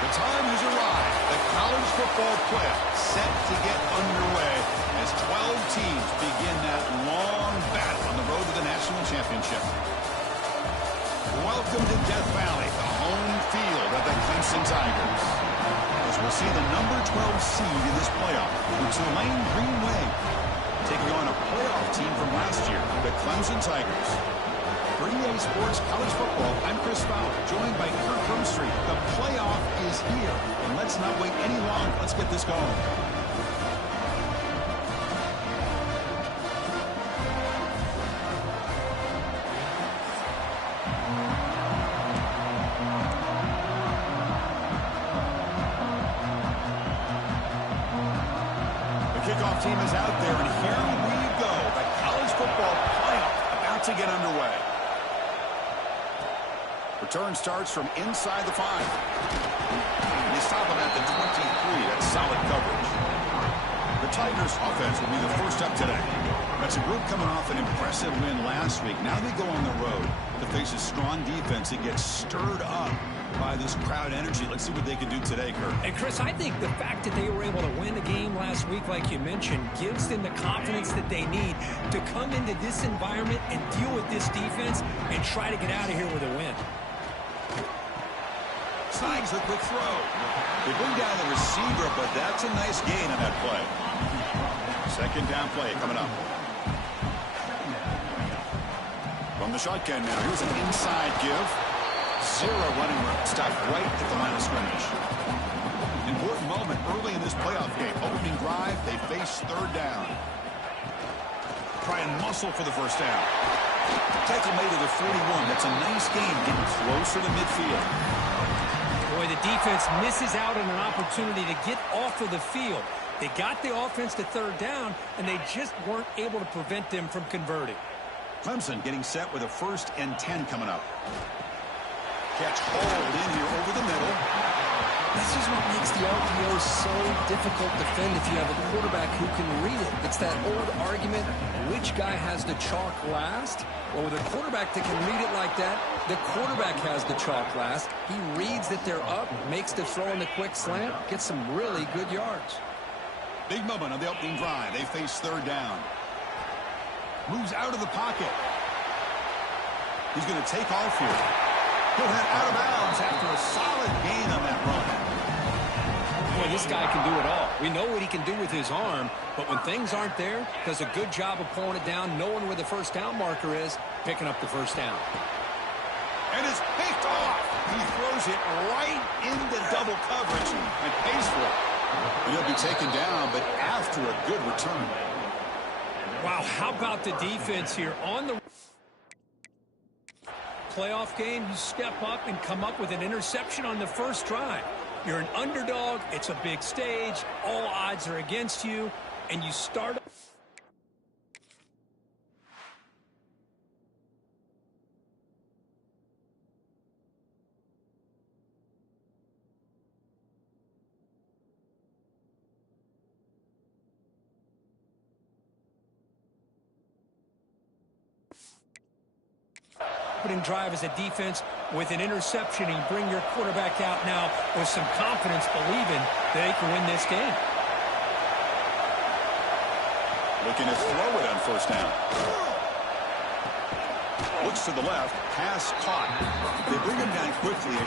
The time has arrived. The college football playoff set to get underway as 12 teams begin that long battle on the road to the national championship. Welcome to Death Valley, the home field of the Clemson Tigers. As we'll see the number 12 seed in this playoff, the Tulane Green Wave, taking on a playoff team from last year, the Clemson Tigers. For EA Sports College Football, I'm Chris Fowler, joined by Kirk Broomstreet. The playoff is here, and let's not wait any longer. Let's get this going. The kickoff team is out there, and here we go. The college football playoff about to get underway. Return starts from inside the 5. They stop him at the 23. That's solid coverage. The Tigers offense will be the first up today. That's a group coming off an impressive win last week. Now they go on the road to face a strong defense that gets stirred up by this crowd energy. Let's see what they can do today, Kurt. And Chris, I think the fact that they were able to win the game last week, like you mentioned, gives them the confidence that they need to come into this environment and deal with this defense and try to get out of here with a win. Snags the quick throw. They bring down the receiver, but that's a nice gain on that play. Second down play coming up. From the shotgun now, here's an inside give. Zero running room. Stopped right at the line of scrimmage. Important moment early in this playoff game. Opening drive, they face third down. Try and muscle for the first down. Tackle made to the 41. That's a nice gain, getting closer to midfield. Boy, the defense misses out on an opportunity to get off of the field. They got the offense to third down, and they just weren't able to prevent them from converting. Clemson getting set with a 1st and 10 coming up. Catch hauled in here over the middle. This is what makes the RPO so difficult to defend if you have a quarterback who can read it. It's that old argument, which guy has the chalk last? Well, with a quarterback that can read it like that, the quarterback has the chalk last. He reads that they're up, makes the throw in the quick slant, gets some really good yards. Big moment on the opening drive. They face third down. Moves out of the pocket. He's going to take off here. He'll head out of bounds after a solid gain on that run. Boy, this guy can do it all. We know what he can do with his arm, but when things aren't there, does a good job of pulling it down, knowing where the first down marker is, picking up the first down. And it's picked off. He throws it right into double coverage and pays for it. And he'll be taken down, but after a good return. Wow, how about the defense here on the playoff game? You step up and come up with an interception on the first drive. You're an underdog. It's a big stage. All odds are against you, and you start. Opening drive as a defense with an interception, and you bring your quarterback out now with some confidence, believing that they can win this game. Looking to throw it on first down. Looks to the left, pass caught. They bring him down quickly.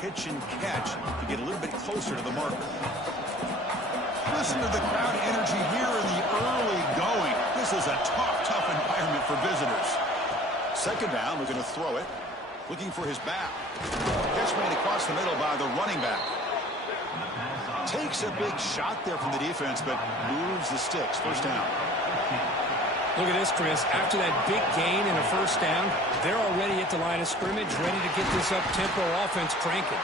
pitch and catch to get a little bit closer to the marker. Listen to the crowd energy here in the early going. This is a tough environment for visitors. Second down, we're going to throw it. Looking for his back. Catch made across the middle by the running back. Takes a big shot there from the defense, but moves the sticks. First down. Look at this, Chris. After that big gain and a first down, they're already at the line of scrimmage, ready to get this up-tempo offense cranking.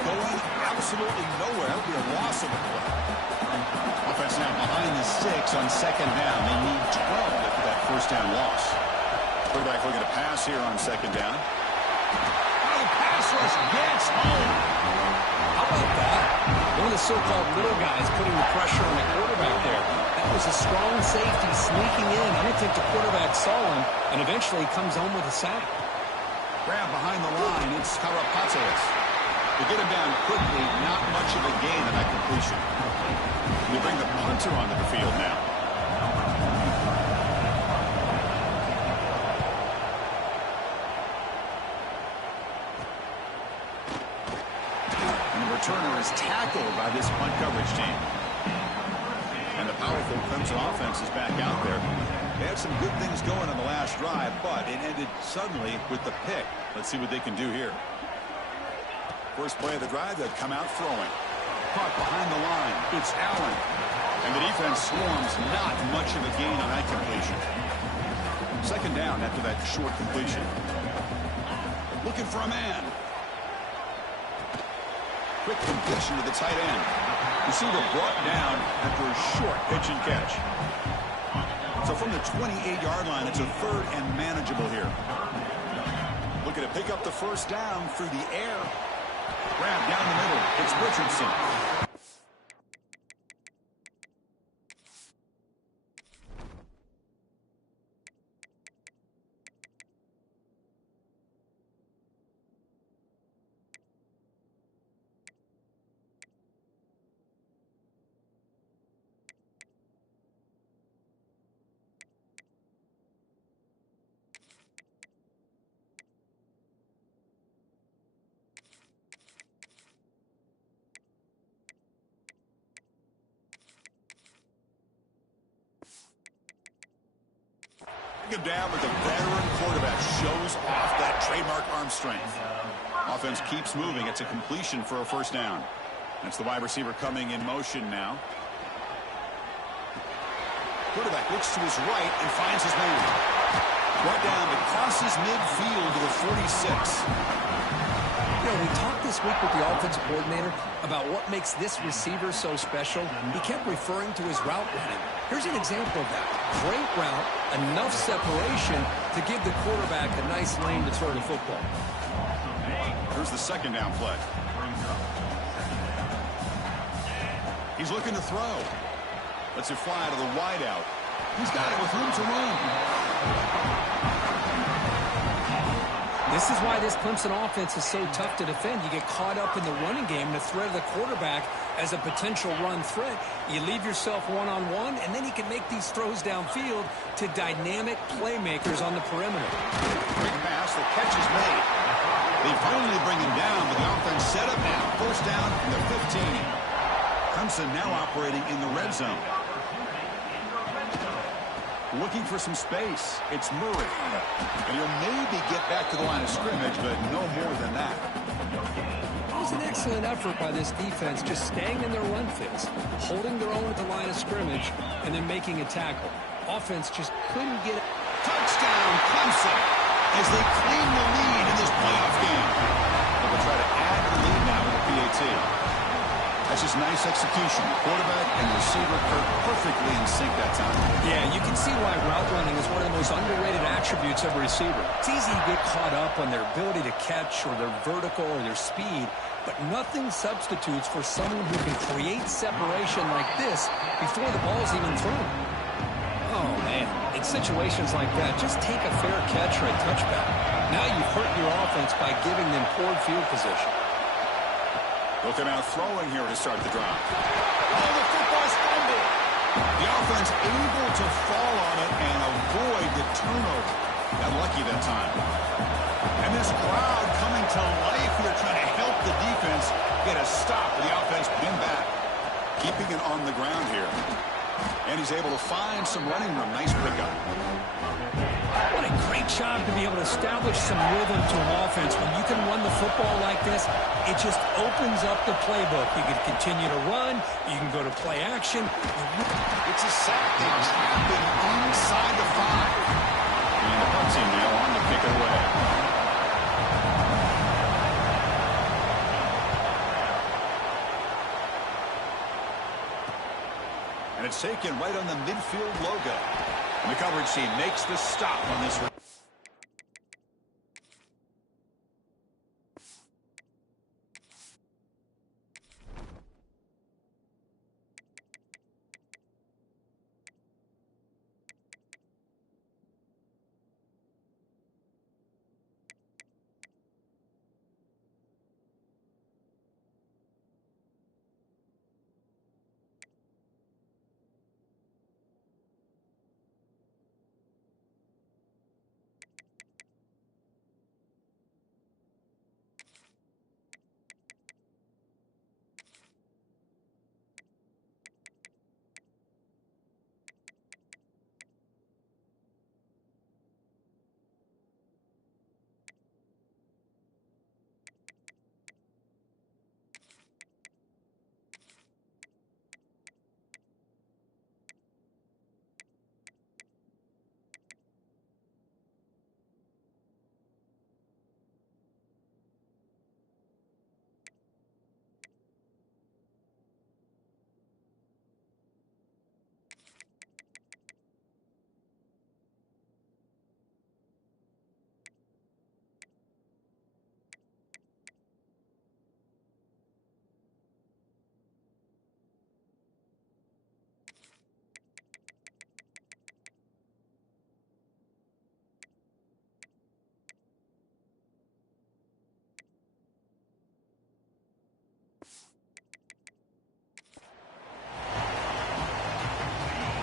Going absolutely nowhere. That would be a loss of a play. Offense now behind the sticks on second down. They need 12 after that first down loss. Quarterback looking to pass here on second down. Oh, the pass rush gets home. How about that? One of the so-called little guys putting the pressure on the quarterback there. That was a strong safety sneaking in. I don't think the quarterback saw him, and eventually comes home with a sack. Grab behind the line. It's Karapates. To get him down quickly, not much of a gain on that completion. We bring the punter onto the field now. And the returner is tackled by this punt coverage team. And the powerful Clemson offense is back out there. They had some good things going on the last drive, but it ended suddenly with the pick. Let's see what they can do here. First play of the drive, they've come out throwing. Caught behind the line. It's Allen. And the defense swarms. Not much of a gain on that completion. Second down after that short completion. Looking for a man. Quick completion to the tight end. Receiver brought down after a short pitch and catch. So from the 28-yard line, it's a third and manageable here. Looking to pick up the first down through the air. Grab down the middle. It's Richardson. Him down, but the veteran quarterback shows off that trademark arm strength. Offense keeps moving. It's a completion for a first down. That's the wide receiver coming in motion now. Quarterback looks to his right and finds his man. Brought down, but crosses midfield to the 46. You know, we talked this week with the offensive coordinator about what makes this receiver so special. He kept referring to his route running. Here's an example of that. Great route, enough separation to give the quarterback a nice lane to throw the football. Here's the second down play. He's looking to throw. Lets it fly to the wideout. He's got it with room to run. This is why this Clemson offense is so tough to defend. You get caught up in the running game and the threat of the quarterback as a potential run threat. You leave yourself one-on-one, and then he can make these throws downfield to dynamic playmakers on the perimeter. Quick pass, the catch is made. They finally bring him down, but the offense set up now. First down from the 15. Clemson now operating in the red zone. Looking for some space. It's Murray. And he'll maybe get back to the line of scrimmage, but no more than that. It was an excellent effort by this defense, just staying in their run fits, holding their own at the line of scrimmage, and then making a tackle. Offense just couldn't get it. Touchdown, Clemson, as they claim the lead in this playoff game. They'll try to add the lead now with the PAT. That's just nice execution. Quarterback and receiver are perfectly in sync that time. Yeah, you can see why route running is one of the most underrated attributes of a receiver. It's easy to get caught up on their ability to catch or their vertical or their speed, but nothing substitutes for someone who can create separation like this before the ball's even thrown. Oh, man. In situations like that, just take a fair catch or a touchback. Now you've hurt your offense by giving them poor field position. Looking out throwing here to start the drive. Oh, the football's fumbled. The offense able to fall on it and avoid the turnover. Got lucky that time. And this crowd coming to life here trying to help the defense get a stop. The offense pinned back. Keeping it on the ground here. And he's able to find some running room. Nice pickup. What a great job to be able to establish some rhythm to an offense. When you can run the football like this, it just opens up the playbook. You can continue to run. You can go to play action. It's a sack. They trap him inside the 5. And the punt team now on to kick it away. And it's taken right on the midfield logo. And the coverage team makes the stop on this one.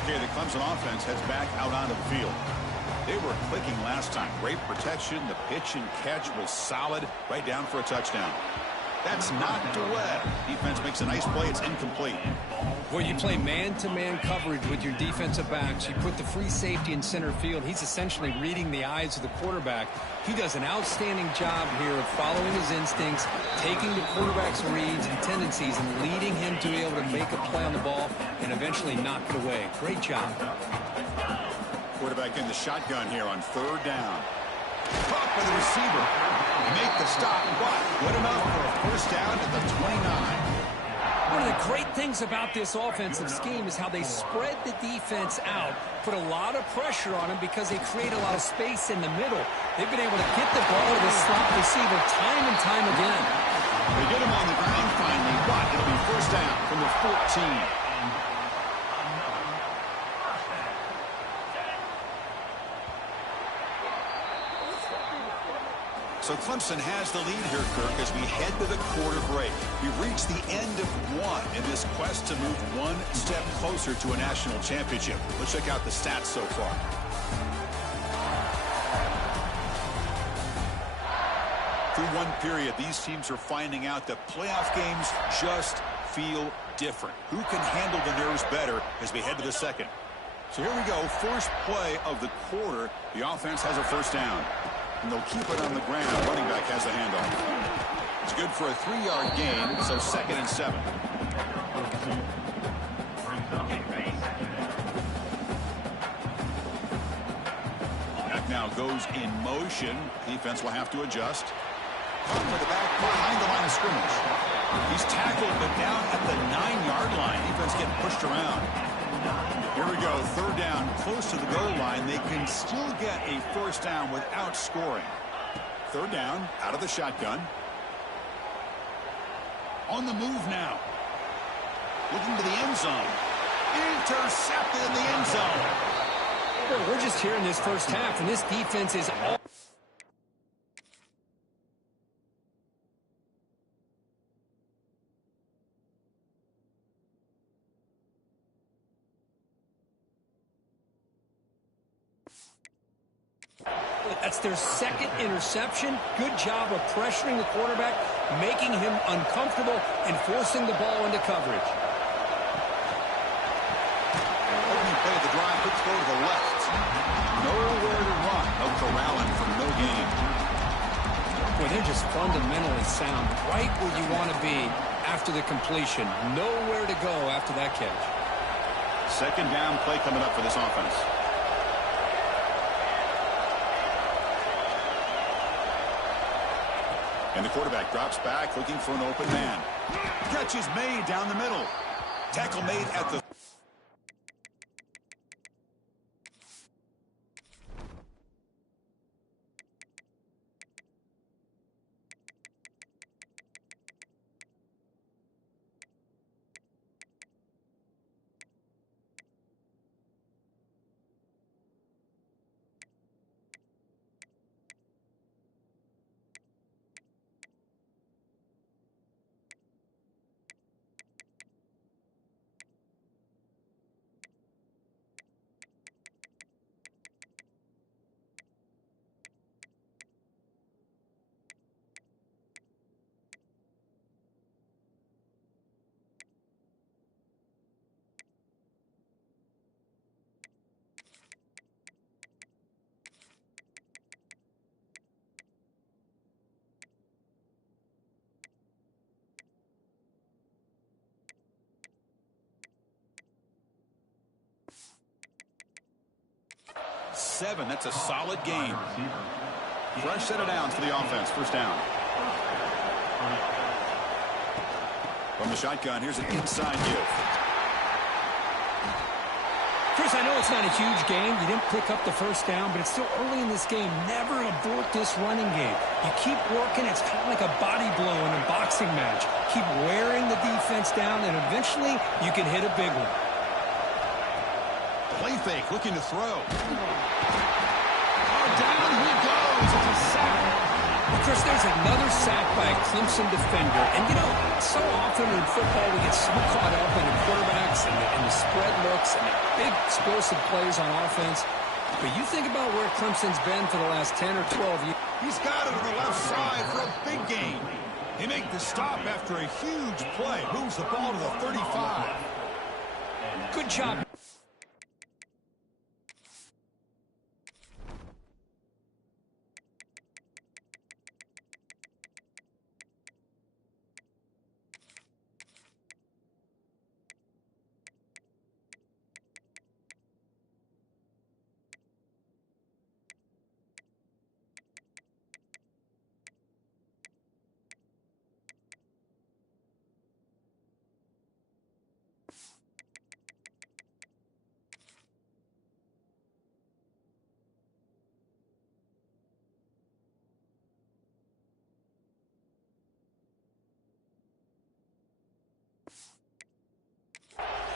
The Clemson offense heads back out onto the field. They were clicking last time. Great protection. The pitch and catch was solid. Right down for a touchdown. That's knocked away. Defense makes a nice play. It's incomplete. Well, you play man-to-man coverage with your defensive backs. You put the free safety in center field. He's essentially reading the eyes of the quarterback. He does an outstanding job here of following his instincts, taking the quarterback's reads and tendencies, and leading him to be able to make a play on the ball and eventually knock it away. Great job. Quarterback in the shotgun here on 3rd down. Caught by the receiver. Make the stop, but good enough for a 1st down at the 29. One of the great things about this offensive scheme is how they spread the defense out, put a lot of pressure on them because they create a lot of space in the middle. They've been able to get the ball to the slot receiver time and time again. They get him on the ground finally, but it'll be 1st down from the 14. So Clemson has the lead here, Kirk, as we head to the quarter break. We've reached the end of one in this quest to move one step closer to a national championship. Let's check out the stats so far. Through one period, these teams are finding out that playoff games just feel different. Who can handle the nerves better as we head to the second? So here we go. First play of the quarter. The offense has a 1st down. And they'll keep it on the ground. Running back has the handoff. It's good for a 3-yard gain, so 2nd and 7. Back now goes in motion. Defense will have to adjust. Caught by the back behind the line of scrimmage. He's tackled, but down at the 9-yard line. Defense getting pushed around. Here we go, 3rd down, close to the goal line. They can still get a 1st down without scoring. 3rd down, out of the shotgun. On the move now. Looking to the end zone. Intercepted in the end zone. Well, we're just here in this first half, and this defense is all... That's their 2nd interception. Good job of pressuring the quarterback, making him uncomfortable and forcing the ball into coverage. Opening play of the drive, quick throw to the left. Nowhere to run. No corralling for no gain. Boy, they're just fundamentally sound, right where you want to be after the completion. Nowhere to go after that catch. Second down play coming up for this offense. And the quarterback drops back looking for an open man. Catch is made down the middle. Tackle made at the... Seven. That's a solid game. Fresh set of downs for the offense. First down. From the shotgun, here's an inside give. Chris, I know it's not a huge game. You didn't pick up the first down, but it's still early in this game. Never abort this running game. You keep working. It's kind of like a body blow in a boxing match. Keep wearing the defense down, and eventually you can hit a big one. Play fake, looking to throw. Oh, down he goes. It's a sack. Well, Chris, there's another sack by a Clemson defender. And, you know, so often in football we get so caught up in the quarterbacks and the spread looks and the big explosive plays on offense. But you think about where Clemson's been for the last 10 or 12 years. He's got it on the left side for a big gain. He makes the stop after a huge play. Moves the ball to the 35. Good job.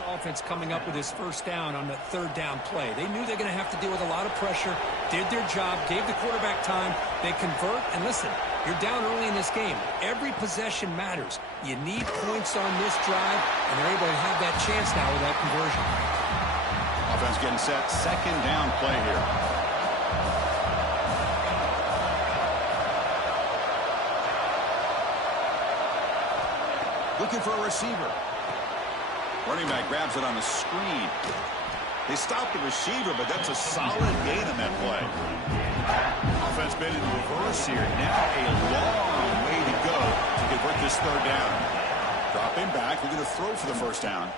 Offense coming up with his first down on the third down play. They knew they're going to have to deal with a lot of pressure, did their job, gave the quarterback time. They convert, and listen, you're down early in this game. Every possession matters. You need points on this drive, and they're able to have that chance now with that conversion. Offense getting set. Second down play here. Looking for a receiver. Running back grabs it on the screen. They stop the receiver, but that's a solid gain on that play. Offense been in reverse here. Now a long way to go to convert this third down. Dropping back, looking to throw for the first down.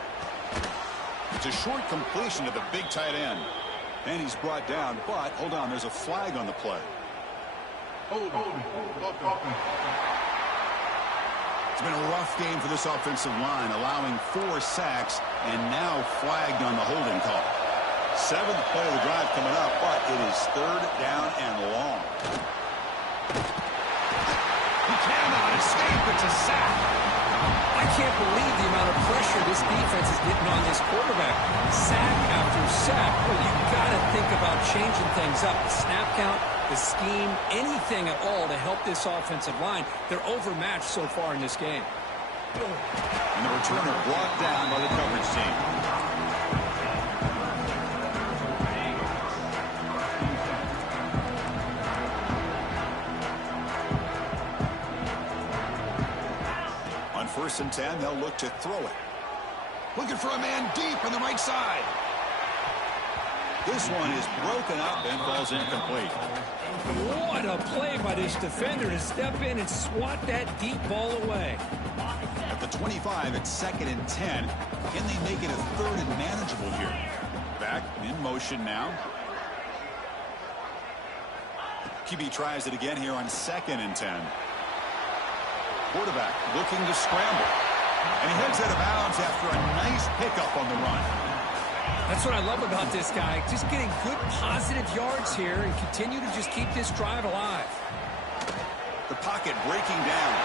It's a short completion to the big tight end. And he's brought down, but hold on, there's a flag on the play. It's been a rough game for this offensive line, allowing 4 sacks and now flagged on the holding call. 7th play of the drive coming up, but it is third down and long. He cannot escape. It's a sack. I can't believe the amount of pressure this defense is getting on this quarterback. Sack after sack. Well, you've got to think about changing things up. The snap count, the scheme, anything at all to help this offensive line. They're overmatched so far in this game. And the returner brought down by the coverage team. First and 10, they'll look to throw it. Looking for a man deep on the right side. This one is broken up and falls incomplete. What a play by this defender to step in and swat that deep ball away. At the 25, it's 2nd and 10. Can they make it a 3rd and manageable here? Back in motion now. QB tries it again here on 2nd and 10. Quarterback looking to scramble. And he heads out of bounds after a nice pickup on the run. That's what I love about this guy. Just getting good positive yards here and continue to just keep this drive alive. The pocket breaking down.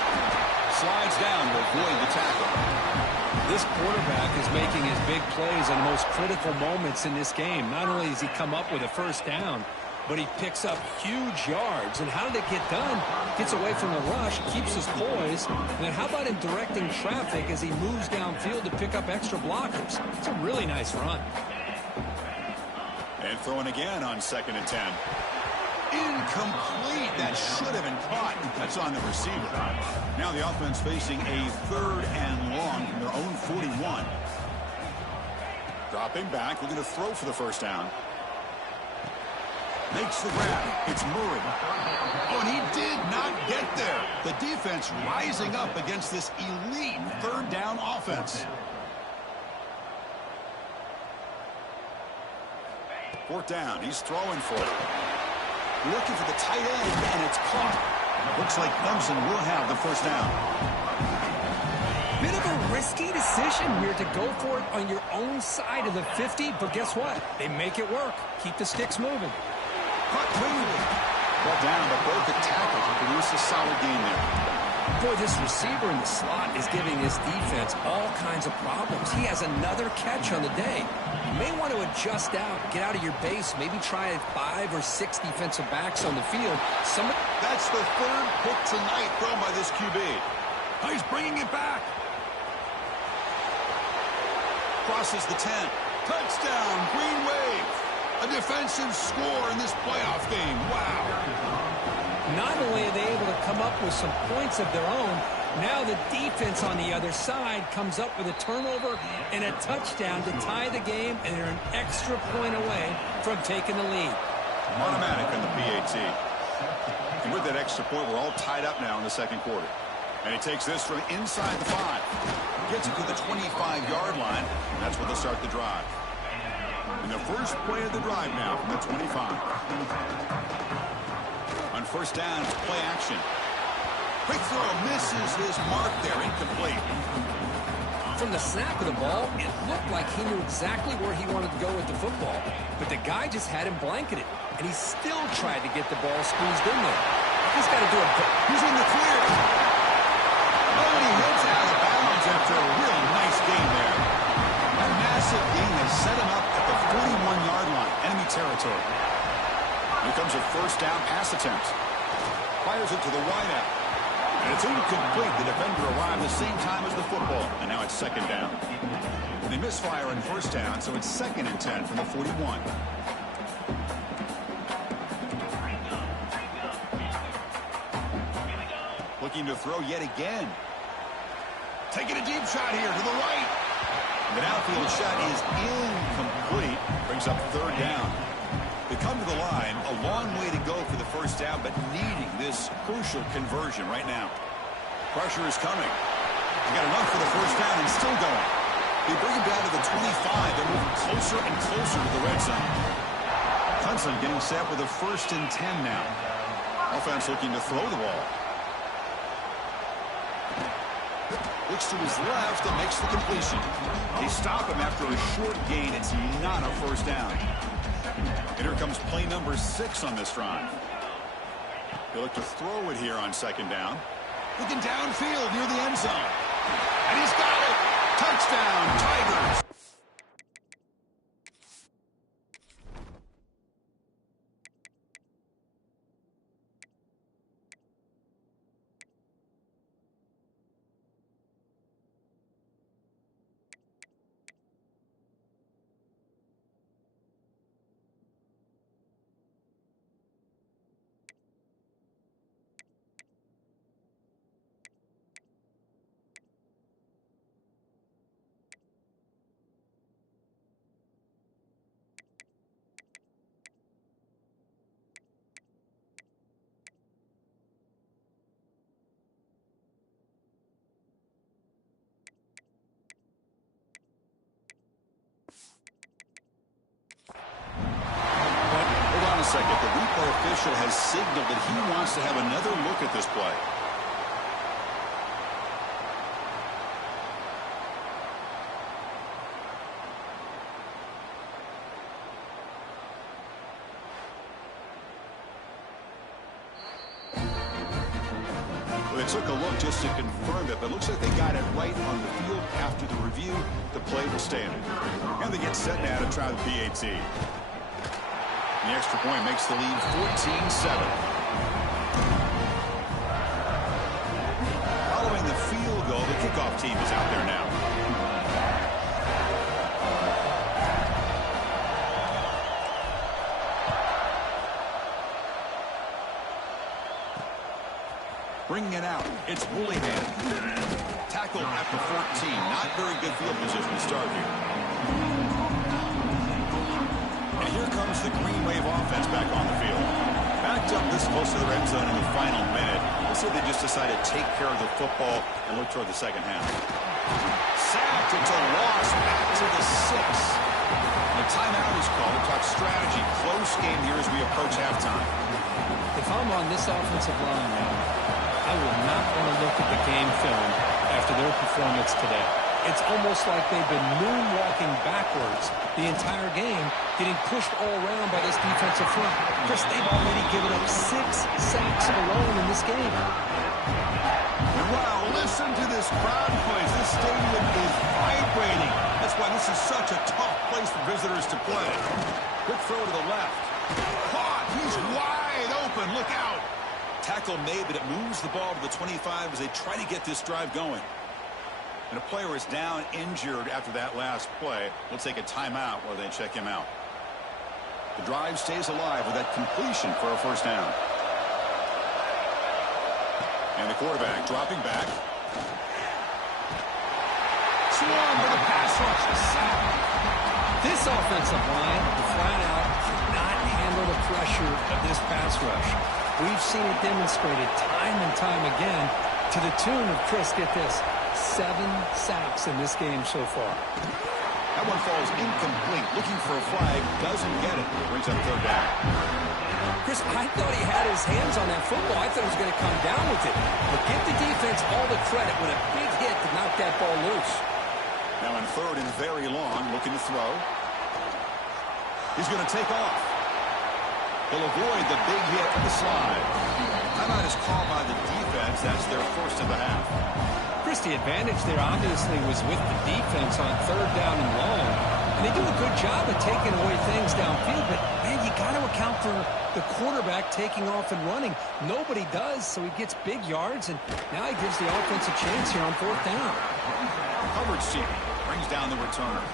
Slides down to avoid the tackle. This quarterback is making his big plays in the most critical moments in this game. Not only does he come up with a first down, but he picks up huge yards. And how did it get done? Gets away from the rush, keeps his poise. And then how about him directing traffic as he moves downfield to pick up extra blockers? It's a really nice run. And throwing again on 2nd and 10. Incomplete. That should have been caught. That's on the receiver. Now the offense facing a 3rd and long from their own 41. Dropping back, looking to throw for the first down. Makes the grab. It's Murray. Oh, and he did not get there. The defense rising up against this elite 3rd down offense. 4th down. He's throwing for it. Looking for the tight end, and it's caught. Looks like Clemson will have the first down. Bit of a risky decision here to go for it on your own side of the 50, but guess what? They make it work. Keep the sticks moving. Caught cleanly. Brought down, but broke the tackle to produce a solid gain there. Boy, this receiver in the slot is giving this defense all kinds of problems. He has another catch on the day. You may want to adjust out, get out of your base, maybe try 5 or 6 defensive backs on the field. That's the 3rd pick tonight thrown by this QB. Oh, he's bringing it back. Crosses the 10. Touchdown, Green Wave. A defensive score in this playoff game. Wow. Not only are they able to come up with some points of their own, now the defense on the other side comes up with a turnover and a touchdown to tie the game, and they're an extra point away from taking the lead. Automatic on the PAT. And with that extra point, we're all tied up now in the 2nd quarter. And he takes this from inside the 5. Gets it to the 25-yard line. And that's where they'll start the drive. And the first play of the drive now from the 25. On first down, it's play action. Quick throw, misses his mark there, incomplete. From the snap of the ball, it looked like he knew exactly where he wanted to go with the football. But the guy just had him blanketed, and he still tried to get the ball squeezed in there. He's got to do it. He's in the clear. Oh, and he hits out of bounds after a real nice gain there. A massive gain has set him up at the 41-yard line, enemy territory. Here comes a first down pass attempt. Fires it to the wideout. And it's incomplete. The defender arrived the same time as the football. And now it's 2nd down. They misfire on first down, so it's 2nd and 10 from the 41. Looking to throw yet again. Taking a deep shot here to the right. The outfield shot is incomplete. Brings up 3rd down. They come to the line, a long way to go for the first down, but needing this crucial conversion right now. Pressure is coming. They got enough for the first down and still going. They bring him down to the 25. They're moving closer and closer to the red zone. Clemson getting set with a 1st and 10 now. Offense looking to throw the ball. Looks to his left and makes the completion. They stop him after a short gain. It's not a first down. And here comes play number 6 on this drive. They look to throw it here on 2nd down. Looking downfield near the end zone. And he's got it. Touchdown, Tigers. second. The replay official has signaled that he wants to have another look at this play. They took a look just to confirm it, but it looks like they got it right on the field after the review. The play was standing. And they get set now to try the PAT. The extra point makes the lead 14-7. Following the field goal, the kickoff team is out there now. Bringing it out, it's Bullingham. Tackle at the 14. Not very good field position to start here. And here comes the Green Wave offense back on the field. Backed up this close to the red zone in the final minute. Looks like they just decided to take care of the football and look toward the second half. Sacked, it's a loss back to the 6. And a timeout is called to talk strategy. Close game here as we approach halftime. If I'm on this offensive line now, I will not want to look at the game film after their performance today. It's almost like they've been moonwalking backwards the entire game, getting pushed all around by this defensive front. Chris, they've already given up 6 sacks alone in this game. And wow, listen to this crowd noise. This stadium is vibrating. That's why this is such a tough place for visitors to play. Quick throw to the left. Caught. He's wide open. Look out. Tackle made, but it moves the ball to the 25 as they try to get this drive going. And a player is down injured after that last play. We'll take a timeout while they check him out. The drive stays alive with that completion for a first down. And the quarterback dropping back. Swung for the pass rush. A sack. This offensive line, flat out, cannot handle the pressure of this pass rush. We've seen it demonstrated time and time again to the tune of, Chris, get this, 7 sacks in this game so far. That one falls incomplete. Looking for a flag. Doesn't get it. Brings up third down. Chris, I thought he had his hands on that football. I thought he was going to come down with it. But give the defense all the credit with a big hit to knock that ball loose. Now in third and very long, looking to throw. He's going to take off. He'll avoid the big hit of the slide. Timeout is called by the defense. That's their first of the half. Chris, the advantage there obviously was with the defense on third down and long. And they do a good job of taking away things downfield. But, man, you got to account for the quarterback taking off and running. Nobody does, so he gets big yards. And now he gives the offense a chance here on fourth down. Coverage team brings down the returner.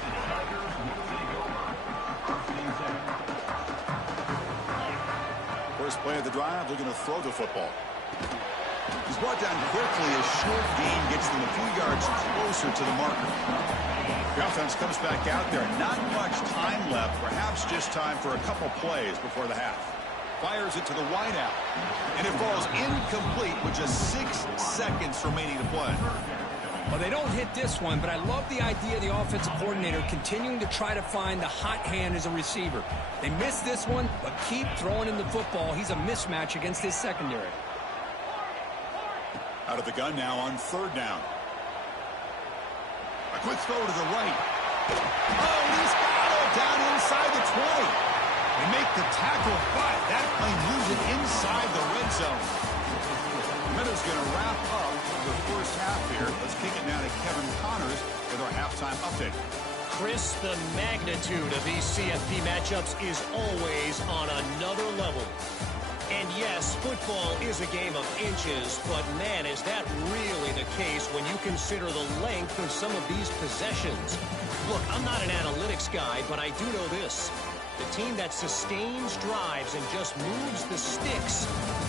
First play of the drive, looking to throw the football. He's brought down quickly. A short gain gets them a few yards closer to the marker. The offense comes back out there. Not much time left. Perhaps just time for a couple plays before the half. Fires it to the wideout. And it falls incomplete with just 6 seconds remaining to play. Well, they don't hit this one, but I love the idea of the offensive coordinator continuing to try to find the hot hand as a receiver. They missed this one, but keep throwing him the football. He's a mismatch against his secondary. Out of the gun now on third down. A quick throw to the right. Oh, he's got it down inside the 20. They make the tackle, but that plane moves it inside the red zone. Meadows going to wrap up the first half here. Let's kick it now to Kevin Connors with our halftime update. Chris, the magnitude of these CFP matchups is always on another level. And yes, football is a game of inches, but man, is that really the case when you consider the length of some of these possessions. Look, I'm not an analytics guy, but I do know this. The team that sustains drives and just moves the sticks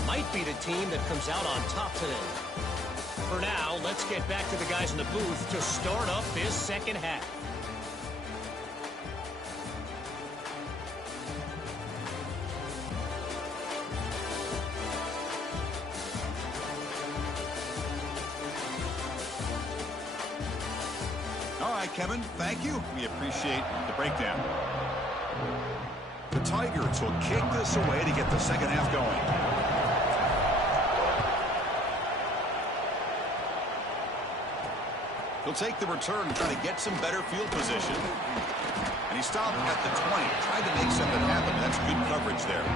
might be the team that comes out on top today. For now, let's get back to the guys in the booth to start up this second half. All right, Kevin, thank you. We appreciate the breakdown. The Tigers will kick this away to get the second half going. He'll take the return and try to get some better field position. And he stopped at the 20. Tried to make something happen. That's good coverage there.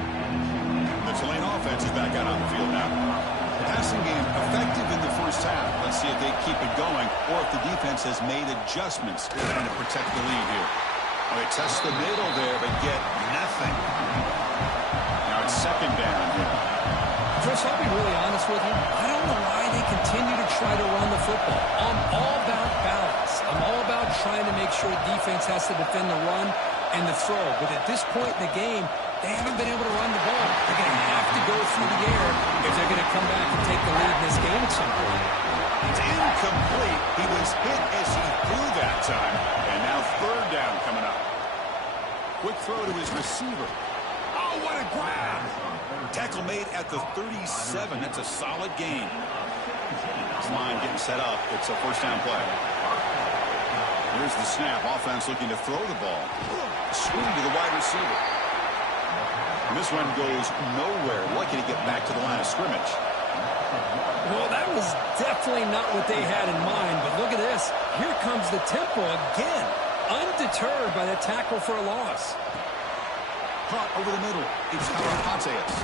The Tulane offense is back out on the field now. The passing game effective in the first half. Let's see if they keep it going or if the defense has made adjustments trying to protect the lead here. Well, they test the middle there, but get nothing. Now it's second down here. Chris, I'll be really honest with you. I don't know why they continue to try to run the football. I'm all about balance. I'm all about trying to make sure defense has to defend the run and the throw. But at this point in the game, they haven't been able to run the ball. They're going to have to go through the air if they're going to come back and take the lead in this game at some point. It's incomplete. He was hit as he threw that time. And now third down coming up. Quick throw to his receiver. Oh, what a grab! Tackle made at the 37. That's a solid gain. This line getting set up. It's a first down play. Here's the snap. Offense looking to throw the ball. Swing to the wide receiver. And this one goes nowhere. Lucky to get back to the line of scrimmage. Well, that was definitely not what they had in mind. But look at this. Here comes the tempo again. Undeterred by the tackle for a loss. Caught over the middle. It's Karapateas.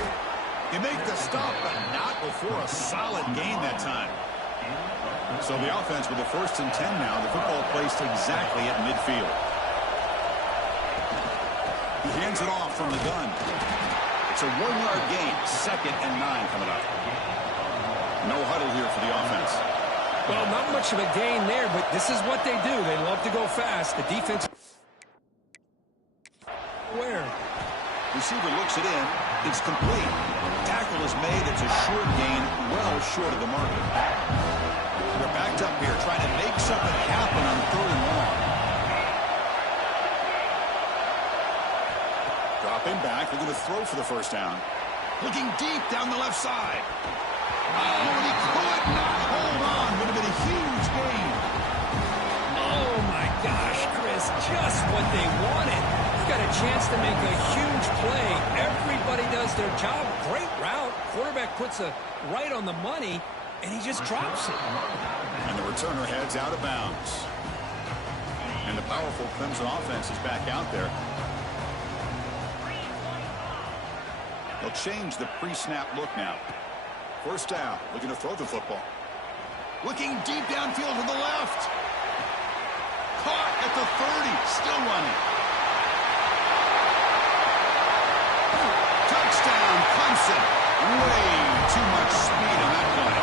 They make the stop, but not before a solid gain that time. So the offense with the 1st and 10 now. The football placed exactly at midfield. He hands it off from the gun. It's a 1-yard gain. 2nd and 9 coming up. No huddle here for the offense. Well, not much of a gain there, but this is what they do. They love to go fast. The defense... Where? Receiver looks it in. It's complete. Tackle is made. It's a short gain, well short of the marker. They're backed up here trying to make something happen on 3rd and long. Dropping back. They're going to throw for the first down. Looking deep down the left side. Oh, and he could not hold on. Would have been a huge gain. Oh, my gosh, Chris. Just what they wanted. Got a chance to make a huge play. Everybody does their job. Great route. Quarterback puts it right on the money, and he just drops it. And the returner heads out of bounds. And the powerful Clemson offense is back out there. They'll change the pre-snap look now. First down, looking to throw the football. Looking deep downfield to the left. Caught at the 30, still running. Touchdown, Clemson. Way too much speed on that play.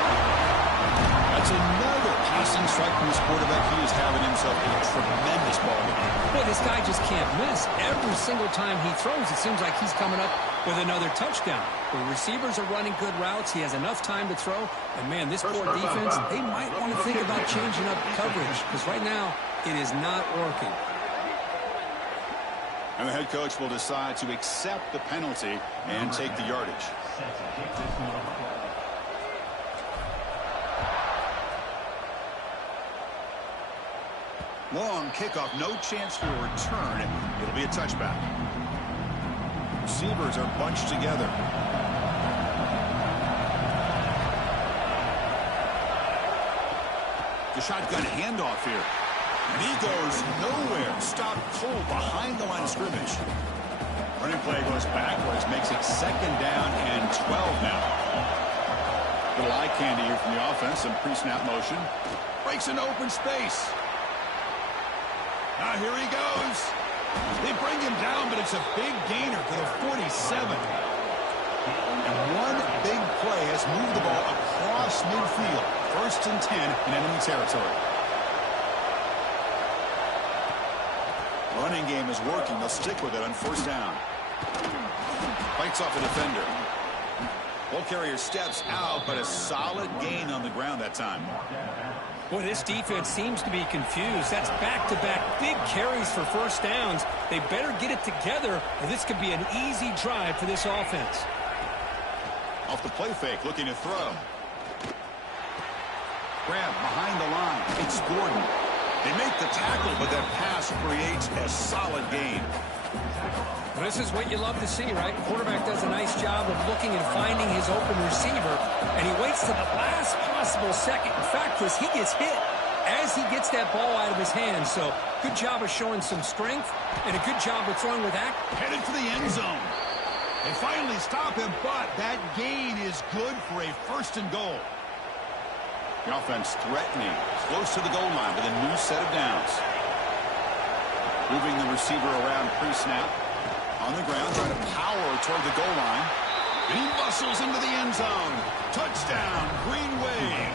That's another passing strike from this quarterback. He is having himself a tremendous ball game. Boy, this guy just can't miss. Every single time he throws, it seems like he's coming up with another touchdown. The receivers are running good routes. He has enough time to throw. And, man, this poor defense, they might want to think about changing up coverage because right now it is not working. And the head coach will decide to accept the penalty and take the yardage. Long kickoff, no chance for a return. It'll be a touchback. Receivers are bunched together. The shotgun handoff here. And he goes nowhere. Stopped cold behind the line of scrimmage. Running play goes backwards, makes it 2nd down and 12 now. Little eye candy here from the offense. Some pre-snap motion. Breaks into open space. Now here he goes. They bring him down, but it's a big gainer to the 47. And one big play has moved the ball across midfield. 1st and 10 in enemy territory. Running game is working. They'll stick with it on 1st down. Fights off a defender. Ball carrier steps out, but a solid gain on the ground that time. Boy, this defense seems to be confused. That's back-to-back big carries for 1st downs. They better get it together, or this could be an easy drive for this offense. Off the play fake, looking to throw. Grab behind the line. It's Gordon. They make the tackle, but that pass creates a solid gain. This is what you love to see, right? Quarterback does a nice job of looking and finding his open receiver, and he waits to the last possible second. In fact, Chris, he gets hit as he gets that ball out of his hands. So good job of showing some strength and a good job of throwing with act. Headed for the end zone. They finally stop him, but that gain is good for a 1st and goal. The offense threatening, close to the goal line with a new set of downs. Moving the receiver around pre-snap. On the ground, trying to power toward the goal line. And he muscles into the end zone. Touchdown, Green Wave.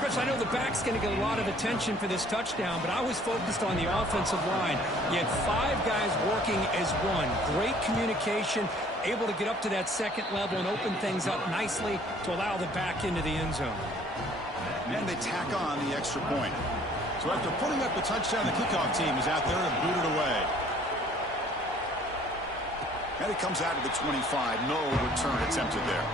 Chris, I know the back's going to get a lot of attention for this touchdown, but I was focused on the offensive line. You had 5 guys working as one. Great communication, able to get up to that second level and open things up nicely to allow the back into the end zone. And they tack on the extra point. So after putting up the touchdown, the kickoff team is out there and boot it away. And it comes out to the 25. No return attempted there.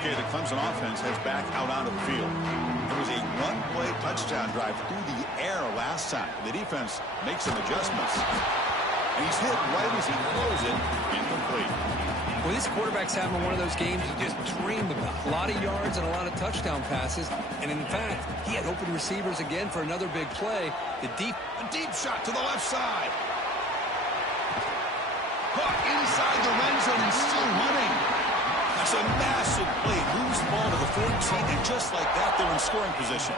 Okay, the Clemson offense heads back out onto the field. There was a one-play touchdown drive through the air last time. The defense makes some adjustments. And he's hit right as he throws it, incomplete. Well, this quarterback's having one of those games you just dreamed about. A lot of yards and a lot of touchdown passes. And in fact, he had open receivers again for another big play. A deep shot to the left side. Caught inside the red zone and still running. That's a massive play. Moves the ball to the 14, and just like that, they're in scoring position.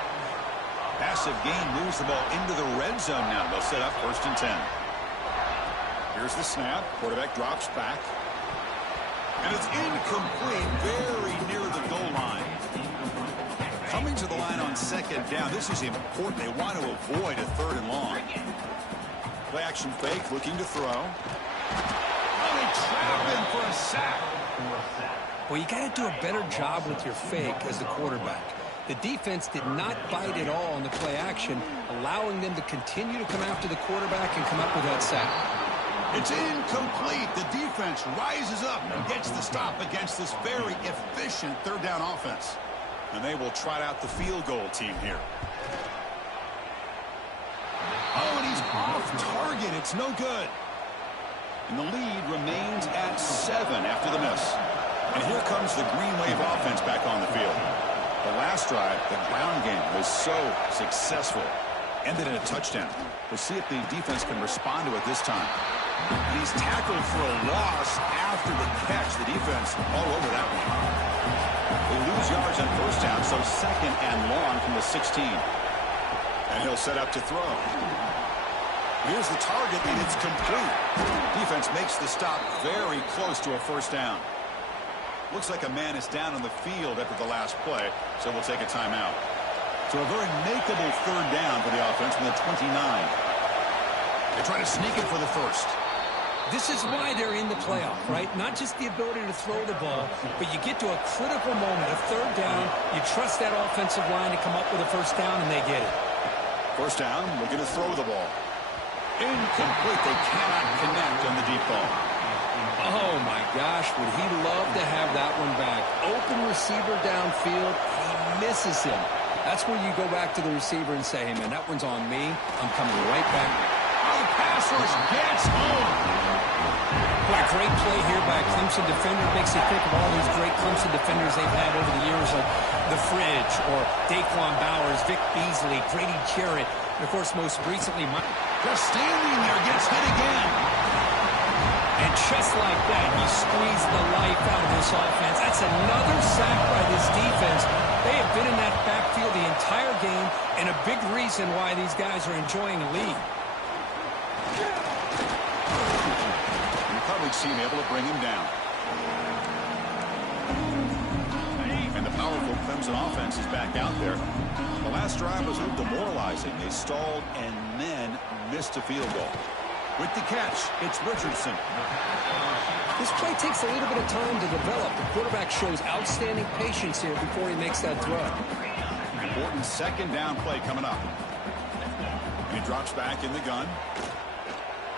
Massive gain moves the ball into the red zone now. They'll set up 1st and 10. Here's the snap. Quarterback drops back. And it's incomplete, very near the goal line. Coming to the line on 2nd down. This is important. They want to avoid a 3rd and long. Play action fake, looking to throw. Oh, they trap him for a sack. Well, you got to do a better job with your fake as the quarterback. The defense did not bite at all on the play action, allowing them to continue to come after the quarterback and come up with that sack. It's incomplete. The defense rises up and gets the stop against this very efficient 3rd down offense. And they will trot out the field goal team here. Oh, and he's off target. It's no good. And the lead remains at 7 after the miss. And here comes the Green Wave offense back on the field. The last drive, the ground game, was so successful. Ended in a touchdown. We'll see if the defense can respond to it this time. And he's tackled for a loss after the catch. The defense all over that one. They lose yards on 1st down, so 2nd and long from the 16. And he'll set up to throw. Here's the target, and it's complete. Defense makes the stop very close to a 1st down. Looks like a man is down on the field after the last play, so we'll take a timeout. So a very makeable 3rd down for the offense from the 29. They try to sneak it for the 1st. This is why they're in the playoff, right? Not just the ability to throw the ball, but you get to a critical moment, a 3rd down. You trust that offensive line to come up with a 1st down, and they get it. 1st down, looking to throw the ball. Incomplete. They cannot connect on the deep ball. Oh, my gosh, would he love to have that one back. Open receiver downfield, he misses him. That's where you go back to the receiver and say, hey, man, that one's on me. I'm coming right back. Oh, the pass rush gets home. What a great play here by a Clemson defender. Makes you think of all these great Clemson defenders they've had over the years, like The Fridge or Daquan Bowers, Vic Beasley, Grady Jarrett, and, of course, most recently, just standing there, gets hit again. And just like that, you squeeze the life out of this offense. That's another sack by this defense. They have been in that backfield the entire game, and a big reason why these guys are enjoying the lead. And the coverage team able to bring him down. And the powerful Clemson offense is back out there. The last drive was a little demoralizing. They stalled and then missed a field goal. With the catch, it's Richardson. This play takes a little bit of time to develop. The quarterback shows outstanding patience here before he makes that throw. Important 2nd down play coming up. And he drops back in the gun.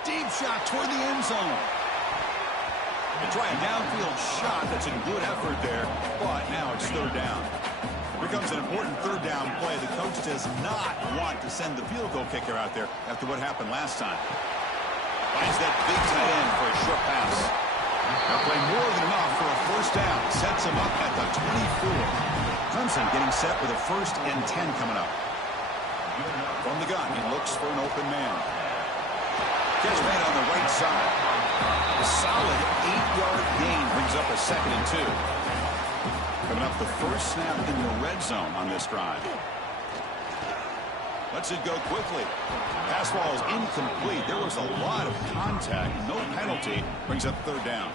Deep shot toward the end zone. They try a downfield shot. That's a good effort there, but now it's 3rd down. Here comes an important third down play. The coach does not want to send the field goal kicker out there after what happened last time. Finds that big tight end for a short pass. They'll play more than enough for a first down. Sets him up at the 24. Clemson getting set with a 1st and 10 coming up. From the gun, he looks for an open man. Catch made on the right side. A solid 8-yard gain brings up a 2nd and 2. Coming up the first snap in the red zone on this drive. Lets it go quickly. Pass ball is incomplete. There was a lot of contact. No penalty. Brings up 3rd down.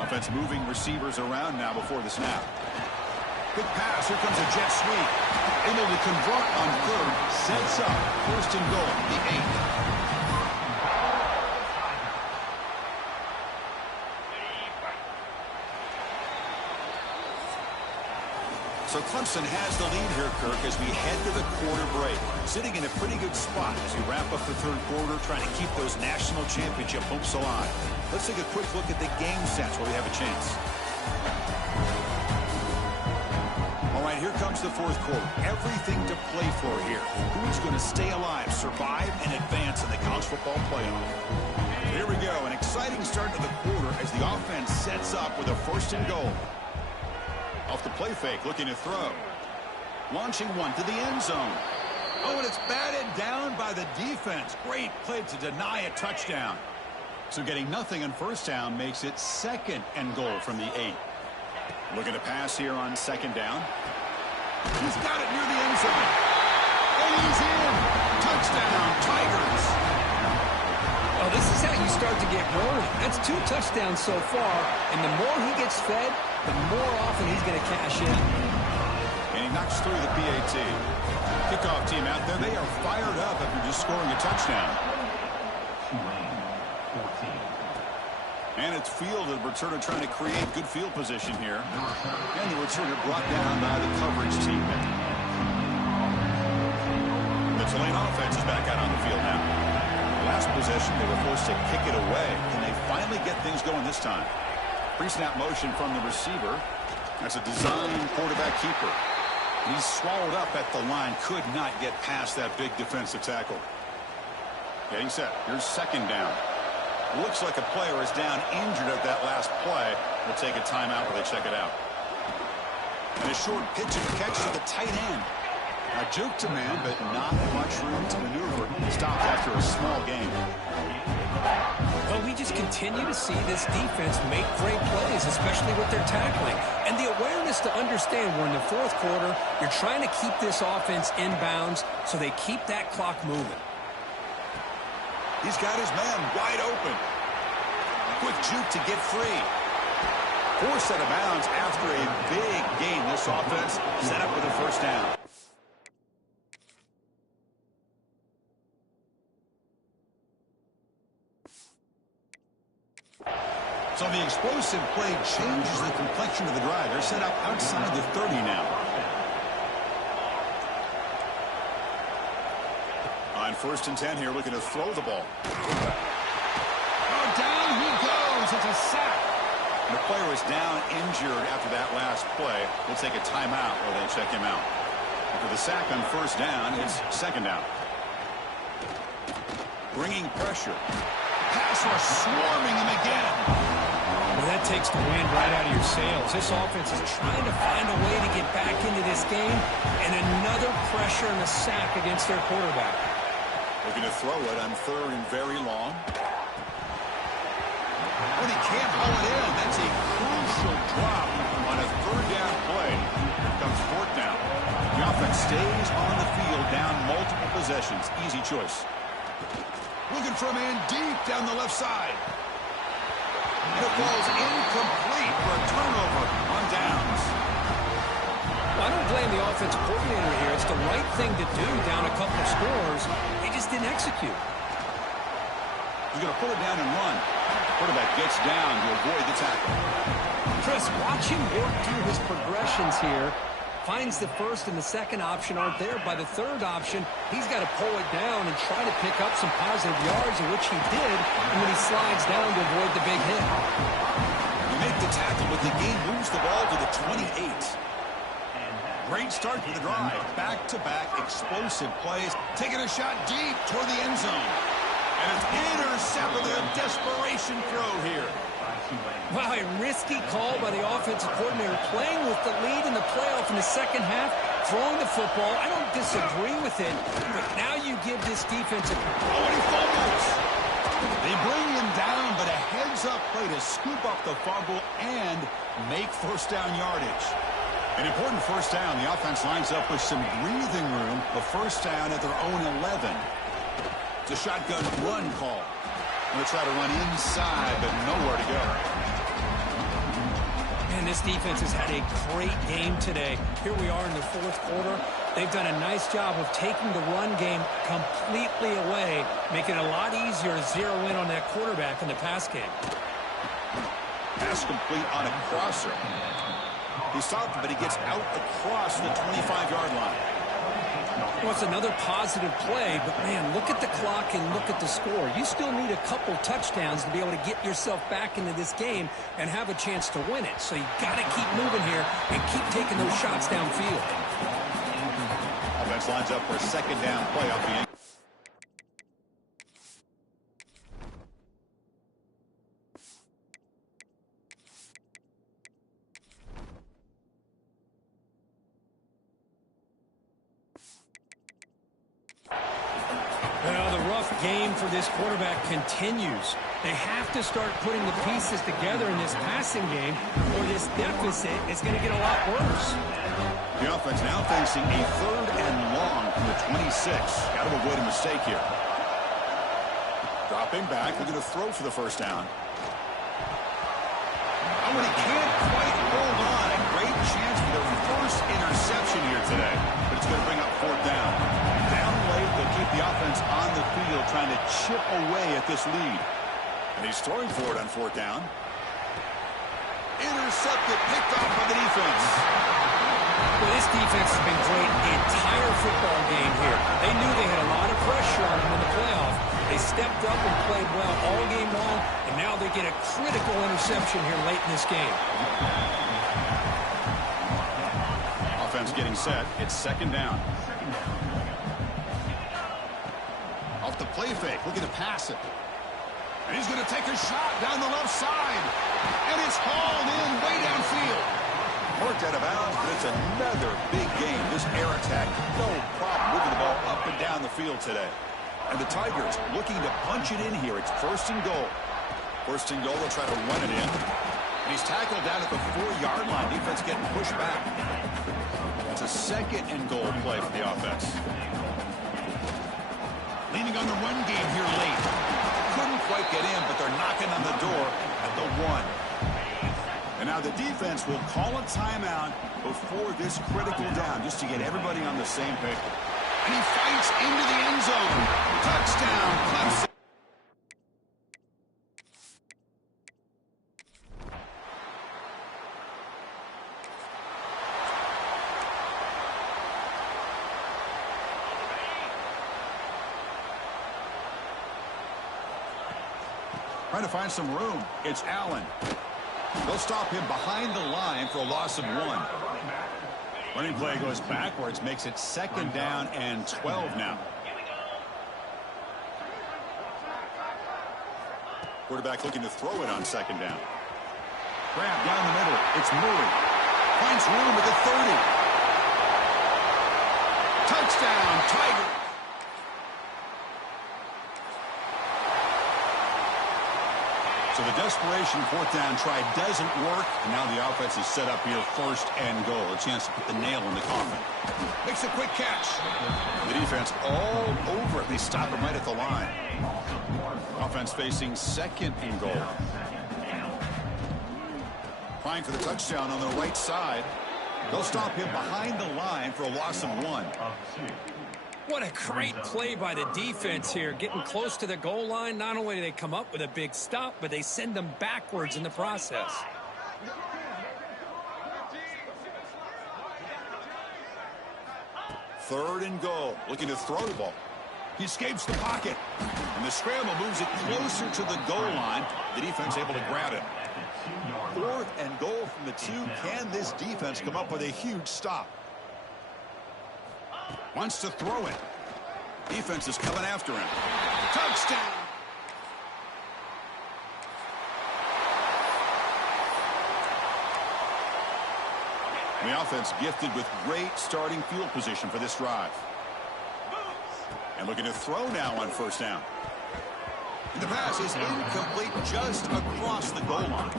Offense moving receivers around now before the snap. Quick pass. Here comes a jet sweep. Able to convert on 3rd. Sets up 1st and goal. The 8. So Clemson has the lead here, Kirk, as we head to the quarter break. Sitting in a pretty good spot as we wrap up the 3rd quarter, trying to keep those national championship hopes alive. Let's take a quick look at the game sets where we have a chance. All right, here comes the 4th quarter. Everything to play for here. Who's going to stay alive, survive, and advance in the college football playoff? Here we go, an exciting start to the quarter as the offense sets up with a 1st and goal. Off the play fake, looking to throw. Launching one to the end zone. Oh, and it's batted down by the defense. Great play to deny a touchdown. So getting nothing on 1st down makes it 2nd and goal from the 8. Looking to pass here on 2nd down. He's got it near the end zone. And he's in. Touchdown, Tigers. Oh, this is how you start to get rolling. That's 2 touchdowns so far, and the more he gets fed, the more often he's going to cash in. And he knocks through the PAT. Kickoff team out there, they are fired up after just scoring a touchdown. And it's fielded. Returner trying to create good field position here. And the returner brought down by the coverage team. The Tulane offense is back out on the field now. Last possession, they were forced to kick it away. Can they finally get things going this time? Pre-snap motion from the receiver. That's a design quarterback keeper. He's swallowed up at the line. Could not get past that big defensive tackle. Getting set. Here's 2nd down. Looks like a player is down injured at that last play. We'll take a timeout while they check it out. And a short pitch and catch to the tight end. A juke to man, but not much room to maneuver. Stopped after a small gain. Well, we just continue to see this defense make great plays, especially with their tackling. And the awareness to understand we're in the 4th quarter, you're trying to keep this offense in bounds so they keep that clock moving. He's got his man wide open. Quick juke to get free. Forced out of bounds after a big gain. This offense set up with a 1st down. So the explosive play changes the complexion of the drive. They're set up outside the 30 now. On 1st and 10 here, looking to throw the ball. Oh, down he goes. It's a sack. The player is down injured after that last play. We'll take a timeout while they check him out. After the sack on 1st down, it's 2nd down. Bringing pressure. Pass rush swarming him again. Well, that takes the wind right out of your sails. This offense is trying to find a way to get back into this game, and another pressure and a sack against their quarterback. Looking to throw it on 3rd and very long. But he can't haul it in. That's a crucial drop on a 3rd down play. Here comes 4th down. The offense stays on the field, down multiple possessions. Easy choice. Looking for a man deep down the left side. And it falls incomplete for a turnover on downs. Well, I don't blame the offensive coordinator here. It's the right thing to do down a couple of scores. They just didn't execute. He's going to pull it down and run. Quarterback gets down to avoid the tackle. Chris, watch him work through his progressions here. Finds the 1st and the 2nd option aren't there. By the 3rd option, he's got to pull it down and try to pick up some positive yards, in which he did, and when he slides down to avoid the big hit. The They make the tackle, but the game moves the ball to the 28. Great start to the drive. Back-to-back explosive plays. Taking a shot deep toward the end zone. And it's intercepted with a desperation throw here. Wow, a risky call by the offensive coordinator, playing with the lead in the playoff in the second half, throwing the football. I don't disagree with it, but now you give this defense a... Oh, and he fumbles. They bring him down, but a heads-up play to scoop up the fumble and make first down yardage. An important first down. The offense lines up with some breathing room. The first down at their own 11. It's a shotgun run call. Going to try to run inside, but nowhere to go. Man, this defense has had a great game today. Here we are in the fourth quarter. They've done a nice job of taking the run game completely away, making it a lot easier to zero in on that quarterback in the pass game. Pass complete on a crosser. He stopped, but he gets out across the 25-yard line. Well, it's another positive play, but, man, look at the clock and look at the score. You still need a couple touchdowns to be able to get yourself back into this game and have a chance to win it. So you got to keep moving here and keep taking those shots downfield. Offense lines up for a second down play off the end. Well, the rough game for this quarterback continues. They have to start putting the pieces together in this passing game, or this deficit is going to get a lot worse. The offense now facing a third and long from the 26. Got to avoid a mistake here. Dropping back, looking to throw for the first down. Oh, and he can't quite hold on. A great chance for their first interception here today, but it's going to bring up fourth down. Down late, they'll keep the offense on the field, trying to chip away at this lead. And he's throwing for it on fourth down. Intercepted, picked off by the defense. Well, this defense has been great the entire football game here. They knew they had a lot of pressure on them in the playoff. They stepped up and played well all game long, and now they get a critical interception here late in this game. Offense getting set. It's second down. Off the play fake, looking to pass it. And he's going to take a shot down the left side. And it's hauled in way downfield. Worked out of bounds, but it's another big game. This air attack, no problem moving the ball up and down the field today. And the Tigers looking to punch it in here. It's first and goal. First and goal, they'll try to run it in. And he's tackled down at the 4-yard line. Defense getting pushed back. It's a second and goal play for the offense. Leaning on the run game here late. Couldn't quite get in, but they're knocking on the door at the 1. And now the defense will call a timeout before this critical down, just to get everybody on the same page. And he fights into the end zone. Touchdown, Clemson. Trying to find some room. It's Allen. They'll stop him behind the line for a loss of 1. Running play goes backwards, makes it second down and 12 now. Quarterback looking to throw it on second down. Grab down the middle. It's Murray. Finds room at the 30. Touchdown, Tigers. So the desperation fourth down try doesn't work, and now the offense is set up here first and goal. A chance to put the nail in the coffin. Makes a quick catch. The defense all over it. They stop him right at the line. Offense facing second and goal. Trying for the touchdown on the right side. They'll stop him behind the line for a loss of 1. What a great play by the defense here. Getting close to the goal line, not only do they come up with a big stop, but they send them backwards in the process. Third and goal. Looking to throw the ball. He escapes the pocket. And the scramble moves it closer to the goal line. The defense able to grab it. 4th and goal from the 2. Can this defense come up with a huge stop? Wants to throw it. Defense is coming after him. Touchdown! The offense gifted with great starting field position for this drive. And looking to throw now on 1st down. The pass is incomplete just across the goal line.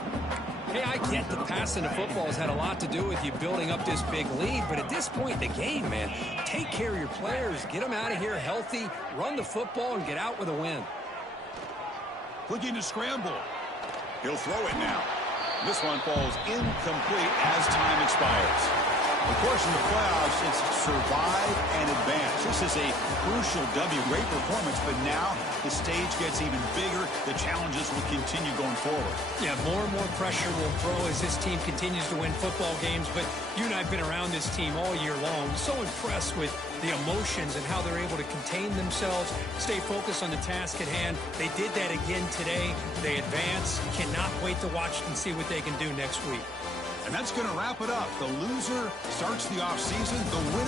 Hey, I get the passing of football has had a lot to do with you building up this big lead, but at this point in the game, man, take care of your players, get them out of here healthy, run the football, and get out with a win. Looking to scramble. He'll throw it now. This one falls incomplete as time expires. Of course, in the playoffs, it's survive and advance. This is a crucial W. Great performance, but now the stage gets even bigger. The challenges will continue going forward. Yeah, more and more pressure will grow as this team continues to win football games, but you and I have been around this team all year long. So impressed with the emotions and how they're able to contain themselves, stay focused on the task at hand. They did that again today. They advance. Cannot wait to watch and see what they can do next week. And that's going to wrap it up. The loser starts the offseason. The winner